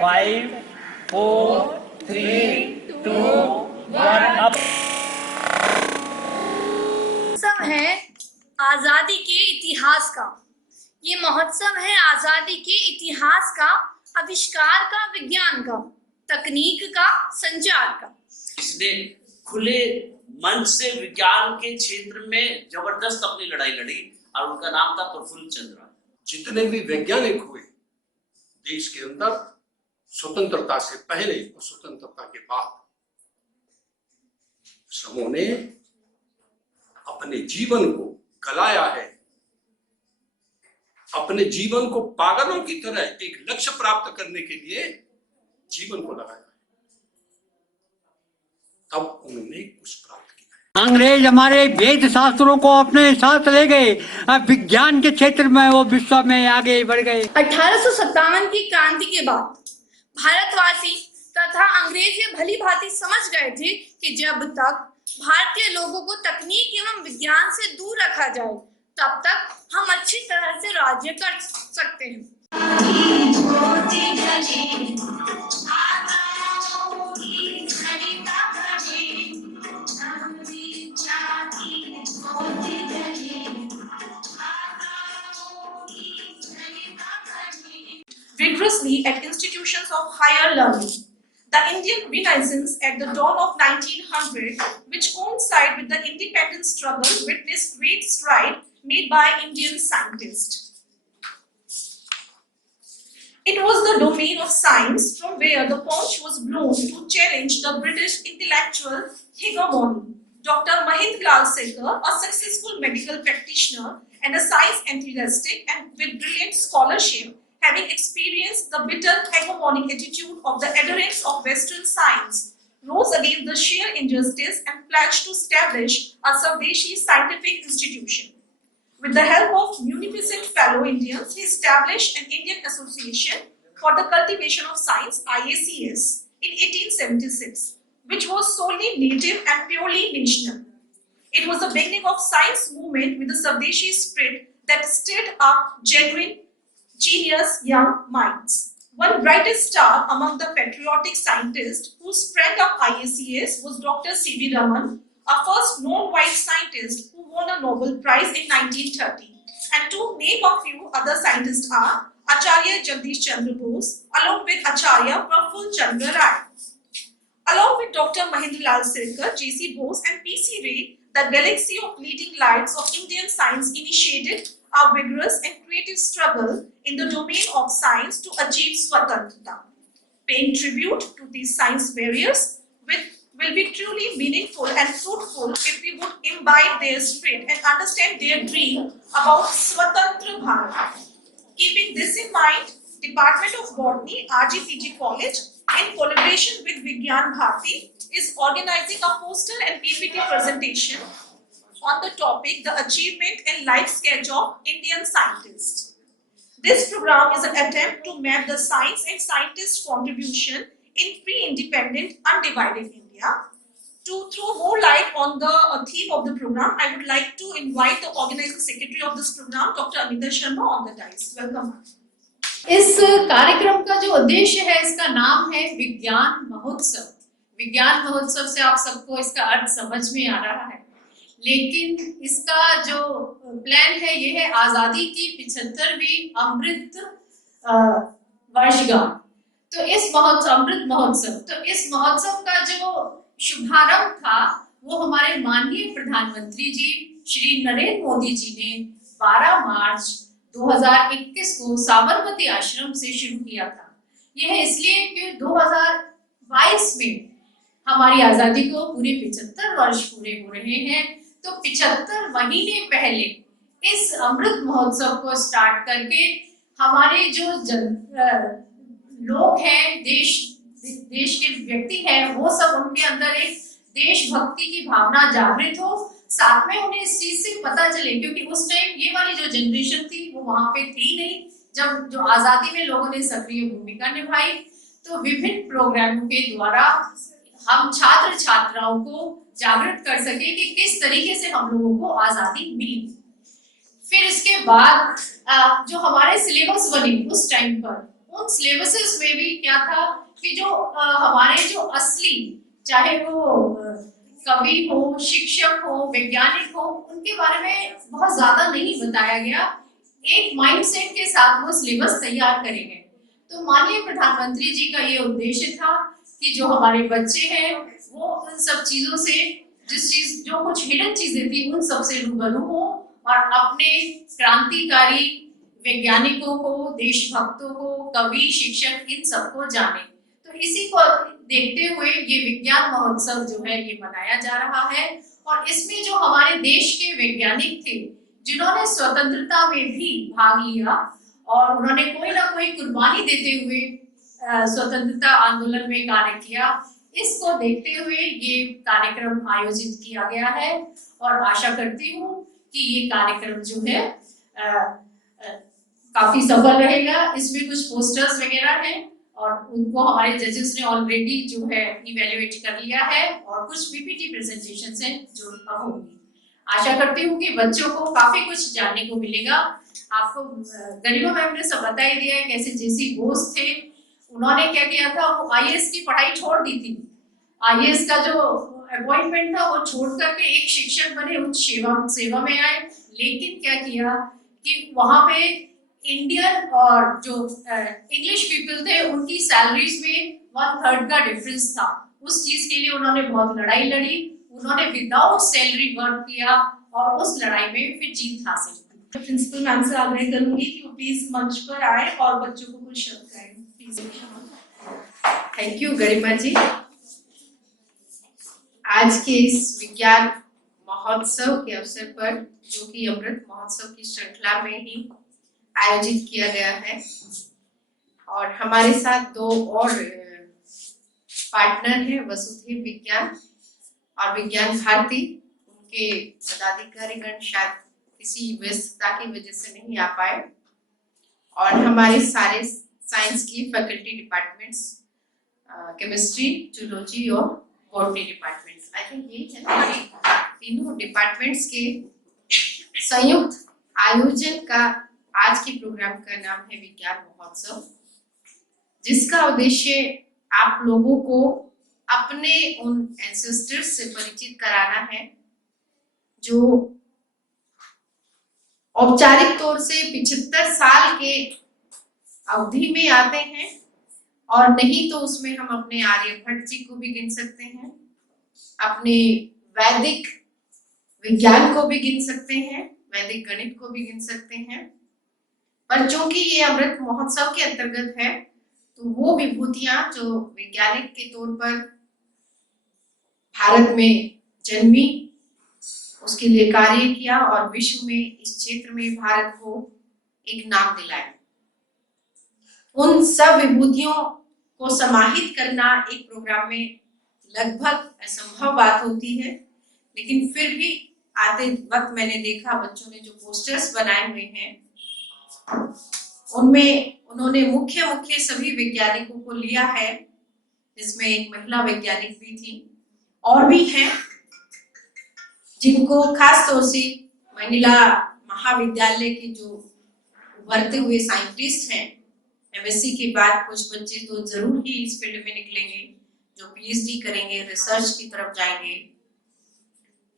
5, 4, 3, 2, 1 अब महोत्सव है आजादी के इतिहास का। ये महोत्सव है आजादी के इतिहास का, आविष्कार का, विज्ञान का, तकनीक का, संचार का। इसने खुले मन से विज्ञान के क्षेत्र में जबरदस्त अपनी लड़ाई लड़ी और उनका नाम था प्रफुल्ल चंद्र। जितने भी वैज्ञानिक हुए देश के अंदर, स्वतंत्रता से पहले और स्वतंत्रता के बाद, समूह ने अपने जीवन को गलाया है, अपने जीवन को पागलों की तरह एक लक्ष्य प्राप्त करने के लिए जीवन को लगाया है, तब उन्होंने कुछ प्राप्त किया। अंग्रेज हमारे वेद शास्त्रों को अपने साथ ले गए, अब विज्ञान के क्षेत्र में वो विश्व में आगे बढ़ गए। 1857 की क्रांति के बाद भारतवासी तथा अंग्रेज ये भली भांति समझ गए थे कि जब तक भारतीय लोगों को तकनीक एवं विज्ञान से दूर रखा जाए तब तक हम अच्छी तरह से राज्य कर सकते हैं। Vigorously at institutions of higher learning. The Indian Renaissance at the dawn of 1900, which coincided with the independence struggle, witnessed great stride made by Indian scientists. It was the domain of science from where the conch was blown to challenge the British intellectual hegemony. Dr. Mahendralal Sekar, a successful medical practitioner and a science enthusiast and with brilliant scholarship, having experienced the bitter hegemonic attitude of the adherents of Western science, rose against the sheer injustice and pledged to establish a Swadeshi scientific institution. With the help of munificent fellow Indians, he established an Indian Association for the Cultivation of Science, IACS, in 1876, which was solely native and purely national. It was the beginning of science movement with the Swadeshi spirit that stirred up genuine genius young minds. One brightest star among the patriotic scientists who sprang up IACS was Dr. C.V. Raman, a first non-white scientist who won a Nobel Prize in 1930. And to name a few other scientists are Acharya Jagdish Chandra Bose, along with Acharya Prafull Chandra Rai. Along with Dr. Mahendralal Sekar, J.C. Bose and P.C. Ray, the galaxy of leading lights of Indian science initiated a vigorous and creative struggle in the domain of science to achieve Swatantrata. Paying tribute to these science warriors will be truly meaningful and fruitful if we would imbibe their spirit and understand their dream about Swatantra Bharat. Keeping this in mind, Department of Botany, RGPG College, in collaboration with Vigyan Bharati, is organizing a poster and PPT presentation on the topic, the achievement and life sketch of Indian scientists. This program is an attempt to map the science and scientists' contribution in pre-independent, undivided India. To throw more light on the theme of the program, I would like to invite the organizing secretary of this program, Dr. Amita Sharma, on the dais. Welcome. इस कार्यक्रम का जो उद्देश्य है, इसका नाम है विज्ञान महोत्सव। विज्ञान महोत्सव से आप सबको इसका अर्थ समझ में आ रहा है, लेकिन इसका जो प्लान है ये है आजादी की 75वीं अमृत वर्षगांठ। तो इस अमृत महोत्सव, तो इस महोत्सव का जो शुभारंभ था वो हमारे माननीय प्रधानमंत्री जी श्री नरेंद्र मोदी जी ने 12 मार्च 2021 को साबरमती आश्रम से शुरू किया था। यह इसलिए कि 2022 में हमारी आजादी को पूरे 75 वर्ष पूरे हो रहे हैं, तो 75 महीने पहले इस अमृत महोत्सव को स्टार्ट करके हमारे जो लोग हैं, देश के व्यक्ति हैं, वो सब उनके अंदर एक देशभक्ति की भावना जागृत हो, साथ में उन्हें इस चीज से पता चले, क्योंकि उस टाइम ये वाली जो जनरेशन थी वो वहां पे थी नहीं जब जो आजादी में लोगों ने सक्रिय भूमिका निभाई। तो विभिन्न प्रोग्रामों के द्वारा हम छात्र छात्राओं को जागृत कर सके कि किस तरीके से हम लोगों को आजादी मिली। फिर इसके बाद जो हमारे सिलेबस बने उस टाइम पर, उन सिलेबसेस में भी क्या था कि जो हमारे जो असली, चाहे वो कवि हो, शिक्षक हो, वैज्ञानिक हो, उनके बारे में बहुत ज्यादा नहीं बताया गया। एक माइंडसेट के साथ वो सिलेबस तैयार करेंगे। तो माननीय प्रधानमंत्री जी का ये उद्देश्य था कि जो हमारे बच्चे हैं वो उन सब चीजों से, जो कुछ हिडन चीजें थी उन सब से रूबरू हो और अपने क्रांतिकारी वैज्ञानिकों को, देशभक्तों को, कवि, शिक्षक, इन सबको जाने। तो इसी को देखते हुए ये विज्ञान महोत्सव जो है ये मनाया जा रहा है। और इसमें जो हमारे देश के वैज्ञानिक थे जिन्होंने स्वतंत्रता में भी भाग लिया और उन्होंने कोई ना कोई कुर्बानी देते हुए स्वतंत्रता आंदोलन में कार्य किया, इसको देखते हुए ये कार्यक्रम आयोजित किया गया है। और आशा करती हूँ कि ये कार्यक्रम जो है काफी सफल रहेगा। इसमें कुछ पोस्टर्स वगैरह हैं और उनको हमारे जजेस ने ऑलरेडी जो है इवेल्युएट कर लिया है और कुछ पीपीटी प्रेजेंटेशंस हैं जो अब होंगी। आशा करती हूँ कि बच्चों को काफी कुछ जानने को मिलेगा। आपको गरिमा मैम ने सब बता ही दिया है कैसे जेसी बोस थे, उन्होंने क्या किया था, वो आईएएस की पढ़ाई छोड़ दी थी। आईएएस का जो अपॉइंटमेंट था वो छोड़ करके एक शिक्षक बने, उच्च सेवा में आए। लेकिन क्या किया कि वहां पे इंडियन और जो इंग्लिश पीपल थे उनकी सैलरीज में 1/3 का डिफरेंस था। उस चीज के लिए उन्होंने बहुत लड़ाई लड़ी, उन्होंने विदाउट सैलरी वर्क किया और उस लड़ाई में फिर जीत हासिल की। प्रिंसिपल मैम से आग्रह करूंगी कि वो प्लीज मंच पर आए और बच्चों को कुछ शब्द कहें। थैंक यू गरिमा जी। आज के इस विज्ञान महोत्सव के अवसर पर, जो कि अमृत महोत्सव की श्रृंखला में ही आयोजित किया गया है, और हमारे साथ दो और पार्टनर हैं, वसुधैव विज्ञान और विज्ञान भारती। उनके पदाधिकारीगण शायद किसी व्यस्तता की वजह से नहीं आ पाए, और हमारे सारे साइंस की फैकल्टी डिपार्टमेंट्स, केमिस्ट्री, जूलॉजी और बॉटनी डिपार्टमेंट्स, आई थिंक ये है ना, तीनों डिपार्टमेंट्स के संयुक्त आयोजन का आज के प्रोग्राम का नाम है विज्ञान महोत्सव, जिसका उद्देश्य आप लोगों को अपने उन एंसेस्टर्स से परिचित कराना है जो औपचारिक तौर से 75 साल के अवधि में आते हैं, और नहीं तो उसमें हम अपने आर्यभट्ट जी को भी गिन सकते हैं, अपने वैदिक विज्ञान को भी गिन सकते हैं, वैदिक गणित को भी गिन सकते हैं। पर चूंकि ये अमृत महोत्सव के अंतर्गत है, तो वो विभूतियां जो वैज्ञानिक के तौर पर भारत में जन्मी, उसके लिए कार्य किया और विश्व में इस क्षेत्र में भारत को एक नाम दिलाया, उन सब विभूतियों को समाहित करना एक प्रोग्राम में लगभग असंभव बात होती है। लेकिन फिर भी आते वक्त मैंने देखा बच्चों ने जो पोस्टर्स बनाए हुए हैं उनमें उन्होंने मुख्य सभी वैज्ञानिकों को लिया है, जिसमें एक महिला वैज्ञानिक भी थी और भी हैं जिनको खास तौर से महिला महाविद्यालय के जो उभरते हुए साइंटिस्ट हैं, एमएससी के बाद कुछ बच्चे तो जरूर ही इस फील्ड में निकलेंगे, जो पीएचडी करेंगे, रिसर्च की तरफ जाएंगे,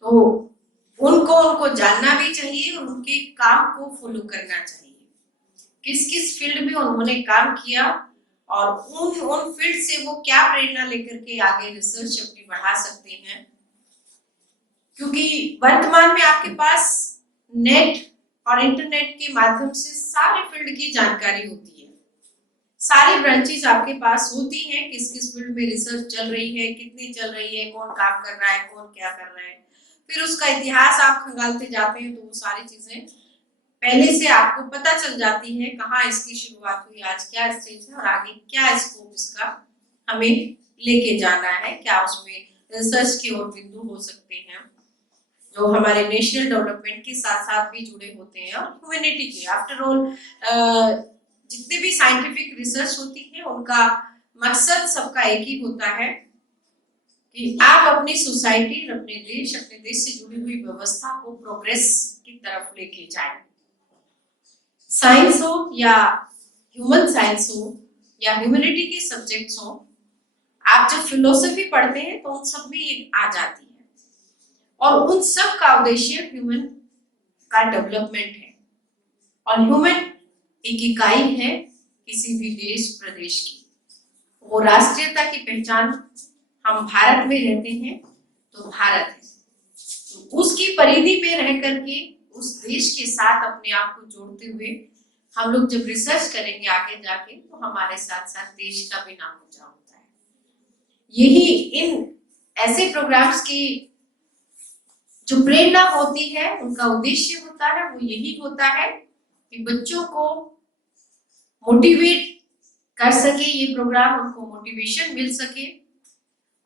तो उनको जानना भी चाहिए और उनके काम को फॉलो करना चाहिए। किस फील्ड में उन्होंने काम किया और उन फील्ड से वो क्या प्रेरणा लेकर के आगे रिसर्च अपनी बढ़ा सकते हैं, क्योंकि वर्तमान में आपके पास नेट और इंटरनेट के माध्यम से सारे फील्ड की जानकारी होती है, सारी ब्रांचेस आपके पास होती हैं, किस फील्ड में रिसर्च चल रही है, कितनी चल रही है, कौन काम कर रहा है, कौन क्या कर रहा है। फिर उसका इतिहास आप खंगालते जाते हैं तो वो सारी चीजें पहले से आपको पता चल जाती है, कहाँ इसकी शुरुआत हुई, आज क्या स्टेज है और आगे क्या स्कोप इसका हमें लेके जाना है, क्या उसमें रिसर्च के और बिंदु हो सकते हैं जो हमारे नेशनल डेवलपमेंट के साथ साथ भी जुड़े होते हैं और ह्यूमैनिटी के। आफ्टर ऑल जितने भी साइंटिफिक रिसर्च होती है उनका मकसद सबका एक ही होता है कि आप अपनी सोसाइटी, अपने देश से जुड़ी हुई व्यवस्था को प्रोग्रेस की तरफ लेके जाएं। साइंस हो या ह्यूमन साइंस हो या ह्यूमैनिटी के सब्जेक्ट्स हो, आप जब फिलोसफी पढ़ते हैं तो उन सब में ये आ जाती है, और उन सब का उद्देश्य ह्यूमन का डेवलपमेंट है। और ह्यूमन एक इकाई है किसी भी देश प्रदेश की, वो राष्ट्रीयता की पहचान, हम भारत में रहते हैं तो भारत है, तो उसकी परिधि में रह करके उस देश के साथ अपने आप को जोड़ते हुए हम लोग जब रिसर्च करेंगे आगे जाके, तो हमारे साथ साथ देश का भी नाम ऊंचा होता है। यही इन ऐसे प्रोग्राम्स की जो प्रेरणा होती है, उनका उद्देश्य होता है, वो यही होता है कि बच्चों को मोटिवेट कर सके, ये प्रोग्राम उनको मोटिवेशन मिल सके,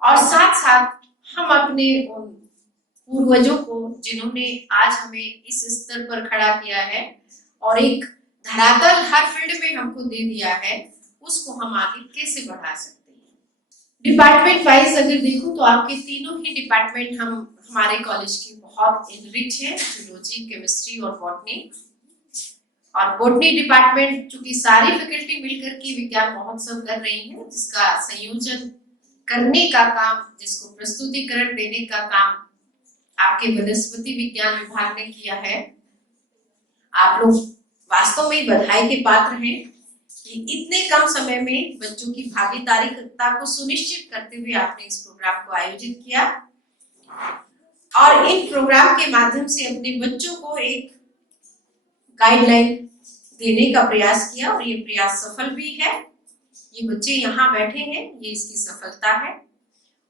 और साथ साथ हम अपने उन पूर्वजों को जिन्होंने आज हमें इस स्तर पर खड़ा किया है और एक धरातल हर फील्ड में हमको दे दिया है, उसको हम आगे कैसे बढ़ा सकते हैं। डिपार्टमेंट वाइज अगर देखूं तो आपके तीनों ही डिपार्टमेंट हमारे कॉलेज की बहुत इनरिच है, जूलॉजी, केमिस्ट्री और बॉटनी। और बॉटनी डिपार्टमेंट चूंकि सारी फैकल्टी मिलकर के विज्ञान महोत्सव कर रही है, जिसका संयोजन करने का काम, जिसको प्रस्तुतिकरण देने का काम आपके वनस्पति विज्ञान विभाग ने किया है। आप लोग वास्तव में बधाई के पात्र हैं कि इतने कम समय में बच्चों की भागीदारिता को सुनिश्चित करते हुए आपने इस प्रोग्राम को आयोजित किया, और इन प्रोग्राम के माध्यम से अपने बच्चों को एक गाइडलाइन देने का प्रयास किया, और ये प्रयास सफल भी है। ये बच्चे यहाँ बैठे हैं, ये इसकी सफलता है,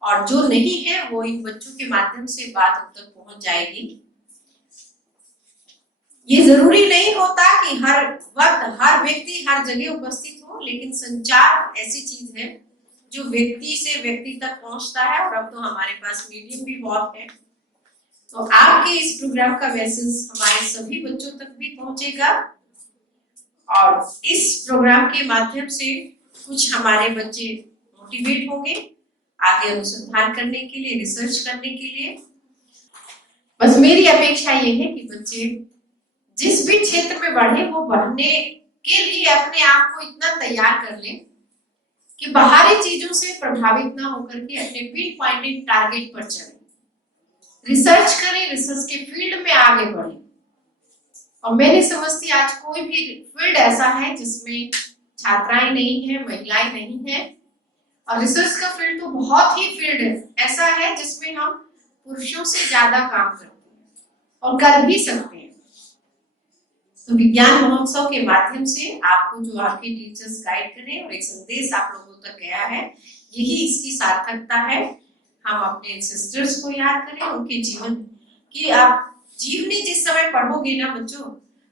और जो नहीं है वो इन बच्चों के माध्यम से बात उन तक पहुंच जाएगी। ये जरूरी नहीं होता कि हर वक्त हर व्यक्ति हर जगह उपस्थित हो, लेकिन संचार ऐसी चीज है जो व्यक्ति से व्यक्ति तक पहुंचता है, और अब तो हमारे पास मीडियम भी बहुत है। तो आपके इस प्रोग्राम का मैसेज हमारे सभी बच्चों तक भी पहुंचेगा, और इस प्रोग्राम के माध्यम से कुछ हमारे बच्चे मोटिवेट होंगे आगे अनुसंधान करने के लिए, रिसर्च करने के लिए। बस मेरी अपेक्षा ये है कि बच्चे जिस भी क्षेत्र में बढ़े, वो बढ़ने के लिए अपने आप को इतना तैयार कर लें कि बाहरी चीजों से प्रभावित ना होकर के अपने पिन पॉइंटेड टारगेट पर चलें, रिसर्च करें, रिसर्च के फील्ड में आगे बढ़ें। और मैं नहीं समझती आज कोई भी फील्ड ऐसा है जिसमें छात्राएं नहीं है, महिलाएं नहीं है, और रिसर्च का फील्ड तो बहुत ही फील्ड ऐसा है जिसमें हम पुरुषों से ज्यादा काम करते हैं और कर भी सकते हैं। तो विज्ञान महोत्सव के माध्यम से आपको जो आपके टीचर्स गाइड करें और एक संदेश आप लोगों तक गया है, यही इसकी सार्थकता है। हम अपने सिस्टर्स को याद करें, उनके जीवन की आप जीवनी जिस समय पढ़ोगे ना बच्चों,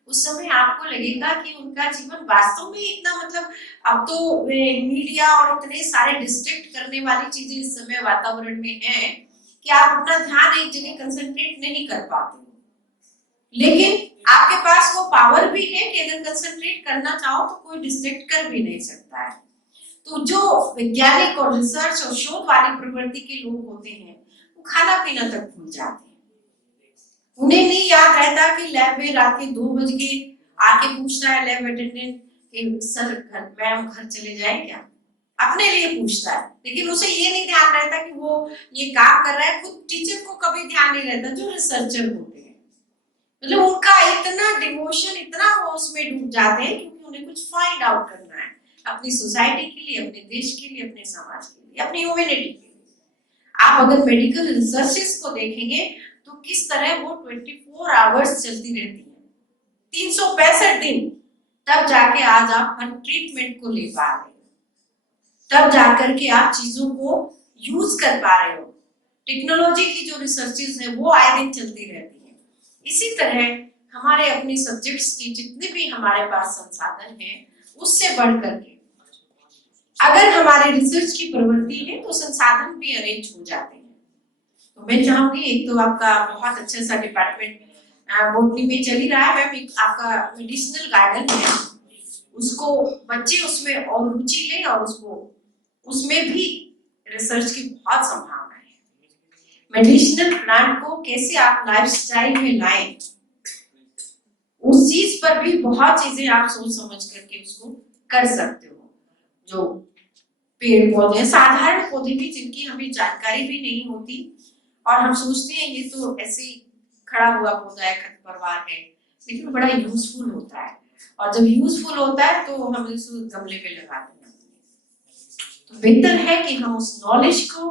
उस समय आपको लगेगा कि उनका जीवन वास्तव में इतना, मतलब अब तो मीडिया और इतने सारे डिस्ट्रैक्ट करने वाली चीजें इस समय वातावरण में है कि आप अपना ध्यान एक जगह कंसंट्रेट नहीं कर पाते। लेकिन आपके पास वो पावर भी है कि अगर कंसंट्रेट करना चाहो तो कोई डिस्ट्रैक्ट कर भी नहीं सकता है। तो जो वैज्ञानिक और रिसर्च और शोध वाली प्रवृत्ति के लोग होते हैं, वो खाना पीना तक भूल जाते हैं। उन्हें नहीं याद रहता कि लैब में रात के 2 बजे आके पूछता है लैब अटेंडेंट कि सर मैम घर चले जाए क्या, अपने लिए पूछता है। लेकिन उसे ये नहीं ध्यान रहता कि वो ये काम कर रहा है। खुद टीचर को कभी ध्यान नहीं रहता जो रिसर्चर होते हैं, मतलब उनका इतना डिवोशन, इतना वो उसमें डूब जाते हैं क्योंकि उन्हें कुछ फाइंड आउट करना है अपनी सोसाइटी के लिए, अपने देश के लिए, अपने समाज के लिए, अपनी ह्यूमैनिटी के लिए। आप अगर मेडिकल रिसर्चेस को देखेंगे तो किस तरह वो 24 आवर्स चलती रहती है, 365 दिन, तब जाके आज आप हर ट्रीटमेंट को ले पा रहे हो, तब जाकर के आप चीजों को यूज कर पा रहे हो। टेक्नोलॉजी की जो रिसर्चेस है वो आए दिन चलती रहती है। इसी तरह हमारे अपने सब्जेक्ट्स की जितने भी हमारे पास संसाधन हैं, उससे बढ़ करके अगर हमारे रिसर्च की प्रवृत्ति है तो संसाधन भी अरेंज हो जाते हैं। तो मैं चाहूंगी, एक तो आपका बहुत अच्छा सा डिपार्टमेंट बॉटनी में चल ही रहा है मैम, आपका मेडिसिनल गार्डन है, उसको बच्चे उसमें और रुचि लें और उसको उसमें भी रिसर्च की बहुत संभावना है। मेडिसिनल प्लांट को कैसे आप लाइफस्टाइल में लाएं, उस चीज पर भी बहुत चीजें आप सोच समझ करके उसको कर सकते हो। जो पेड़ पौधे हैं, साधारण पौधे भी जिनकी हमें जानकारी भी नहीं होती और हम सोचते हैं ये तो ऐसे ही खड़ा हुआ पौधा है, खरपतवार है, लेकिन बड़ा यूजफुल होता है। और जब यूजफुल होता है तो हम इसको गमले में लगाते हैं। तो बेहतर है कि हम उस नॉलेज को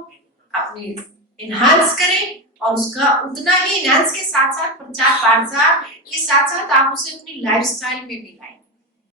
अपने इनहांस करें और उसका उतना ही इनहांस के साथ साथ प्रचार प्रसार के साथ साथ आप उसे अपनी लाइफस्टाइल में भी